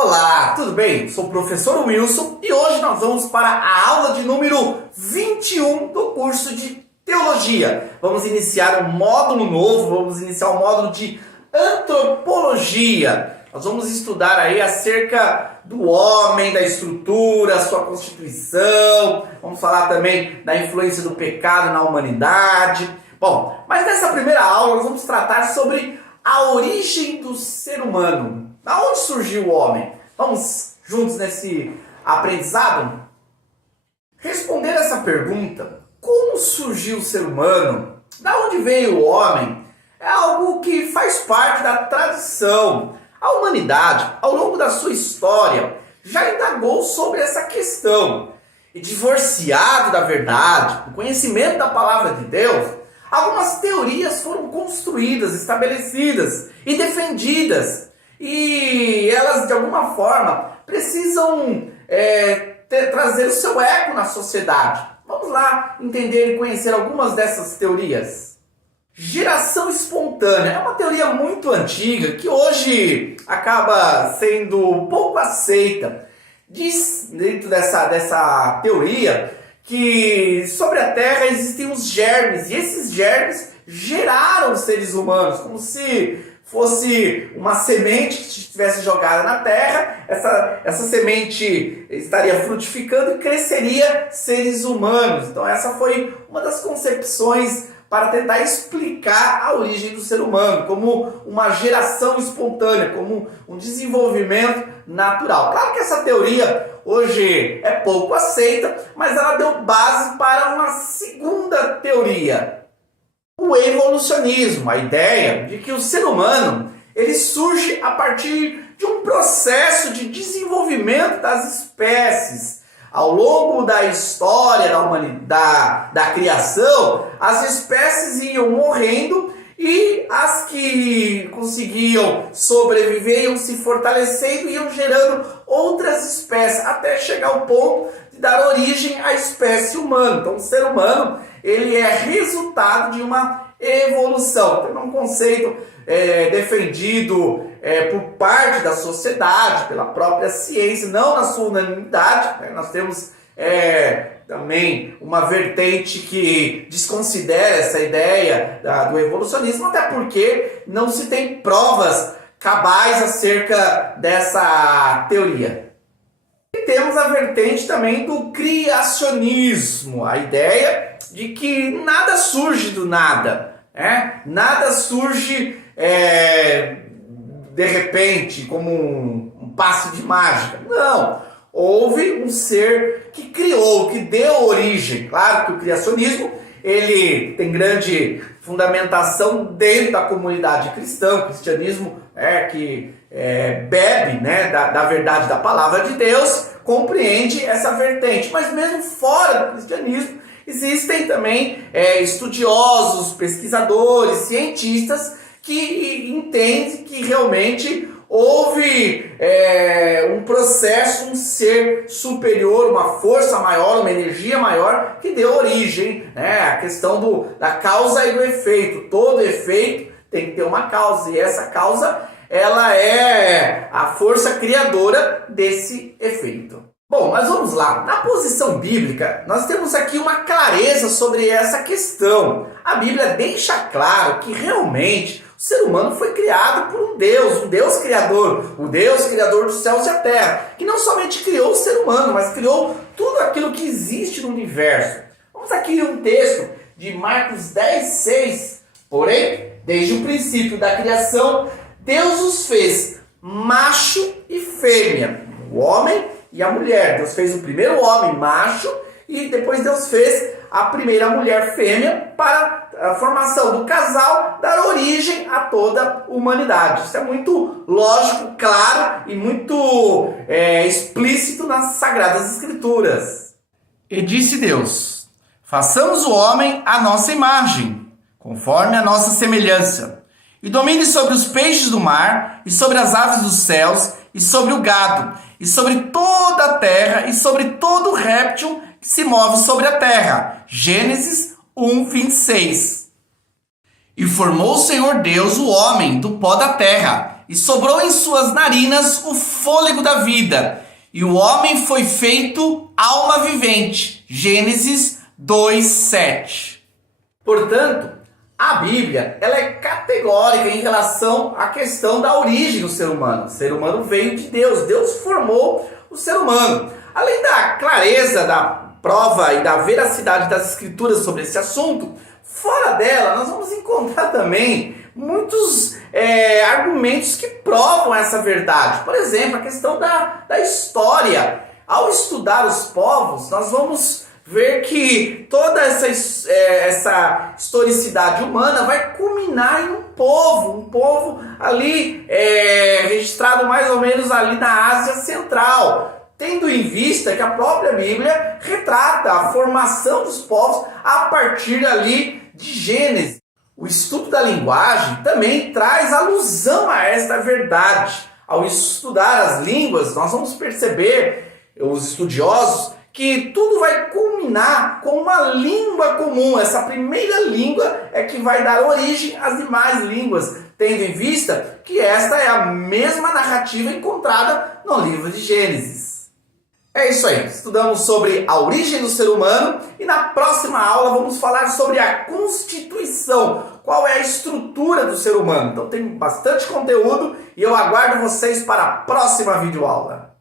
Olá, tudo bem? Sou o professor Wilson e hoje nós vamos para a aula de número 21 do curso de Teologia. Vamos iniciar um módulo novo, vamos iniciar um módulo de Antropologia. Nós vamos estudar aí acerca do homem, da estrutura, sua constituição. Vamos falar também da influência do pecado na humanidade. Bom, mas nessa primeira aula nós vamos tratar sobre a origem do ser humano. Da onde surgiu o homem? Vamos juntos nesse aprendizado? Responder essa pergunta, como surgiu o ser humano? Da onde veio o homem? É algo que faz parte da tradição. A humanidade, ao longo da sua história, já indagou sobre essa questão. E divorciado da verdade, do conhecimento da palavra de Deus, algumas teorias foram construídas, estabelecidas e defendidas. E elas, de alguma forma, precisam trazer o seu eco na sociedade. Vamos lá entender e conhecer algumas dessas teorias. Geração espontânea é uma teoria muito antiga que hoje acaba sendo pouco aceita. Diz dentro dessa teoria que sobre a Terra existem os germes e esses germes geraram os seres humanos, como se fosse uma semente que estivesse jogada na Terra, essa semente estaria frutificando e cresceria seres humanos. Então essa foi uma das concepções para tentar explicar a origem do ser humano, como uma geração espontânea, como um desenvolvimento natural. Claro que essa teoria hoje é pouco aceita, mas ela deu base para uma segunda teoria. O evolucionismo, a ideia de que o ser humano ele surge a partir de um processo de desenvolvimento das espécies. Ao longo da história da humanidade, da criação, as espécies iam morrendo e as que conseguiam sobreviver iam se fortalecendo e iam gerando outras espécies, até chegar ao ponto de dar origem à espécie humana. Então o ser humano ele é resultado de uma evolução. Então, é um conceito defendido por parte da sociedade, pela própria ciência, não na sua unanimidade. Nós temos também uma vertente que desconsidera essa ideia do evolucionismo, até porque não se tem provas cabais acerca dessa teoria. E temos a vertente também do criacionismo, a ideia de que nada surge do nada, nada surge de repente, como um passe de mágica. Não, houve um ser que criou, que deu origem. Claro que o criacionismo ele tem grande fundamentação dentro da comunidade cristã. O cristianismo que bebe da verdade da palavra de Deus, compreende essa vertente. Mas mesmo fora do cristianismo, existem também estudiosos, pesquisadores, cientistas que entendem que realmente houve um processo, um ser superior, uma força maior, uma energia maior que deu origem, a questão da causa e do efeito. Todo efeito tem que ter uma causa e essa causa ela é a força criadora desse efeito. Bom, mas vamos lá. Na posição bíblica, nós temos aqui uma clareza sobre essa questão. A Bíblia deixa claro que realmente o ser humano foi criado por um Deus criador, o Deus criador dos céus e a terra, que não somente criou o ser humano, mas criou tudo aquilo que existe no universo. Vamos aqui um texto de Marcos 10:6. Porém, desde o princípio da criação, Deus os fez macho e fêmea, o homem e a mulher. Deus fez o primeiro homem macho e depois Deus fez a primeira mulher fêmea para a formação do casal, dar origem a toda a humanidade. Isso é muito lógico, claro e muito explícito nas Sagradas Escrituras. E disse Deus: façamos o homem à nossa imagem, conforme a nossa semelhança, e domine sobre os peixes do mar, e sobre as aves dos céus, e sobre o gado, e sobre toda a terra, e sobre todo réptil que se move sobre a terra. Gênesis 1:26. E formou o Senhor Deus o homem do pó da terra, e sobrou em suas narinas o fôlego da vida, e o homem foi feito alma vivente. Gênesis 2:7. Portanto, a Bíblia ela é categórica em relação à questão da origem do ser humano. O ser humano veio de Deus, Deus formou o ser humano. Além da clareza da prova e da veracidade das escrituras sobre esse assunto, fora dela nós vamos encontrar também muitos argumentos que provam essa verdade. Por exemplo, a questão da história. Ao estudar os povos, nós vamos ver que toda essa historicidade humana vai culminar em um povo ali registrado mais ou menos ali na Ásia Central, tendo em vista que a própria Bíblia retrata a formação dos povos a partir ali de Gênesis. O estudo da linguagem também traz alusão a esta verdade. Ao estudar as línguas, nós vamos perceber, os estudiosos, que tudo vai culminar com uma língua comum. Essa primeira língua é que vai dar origem às demais línguas, tendo em vista que esta é a mesma narrativa encontrada no livro de Gênesis. É isso aí, estudamos sobre a origem do ser humano e na próxima aula vamos falar sobre a constituição, qual é a estrutura do ser humano. Então tem bastante conteúdo e eu aguardo vocês para a próxima videoaula.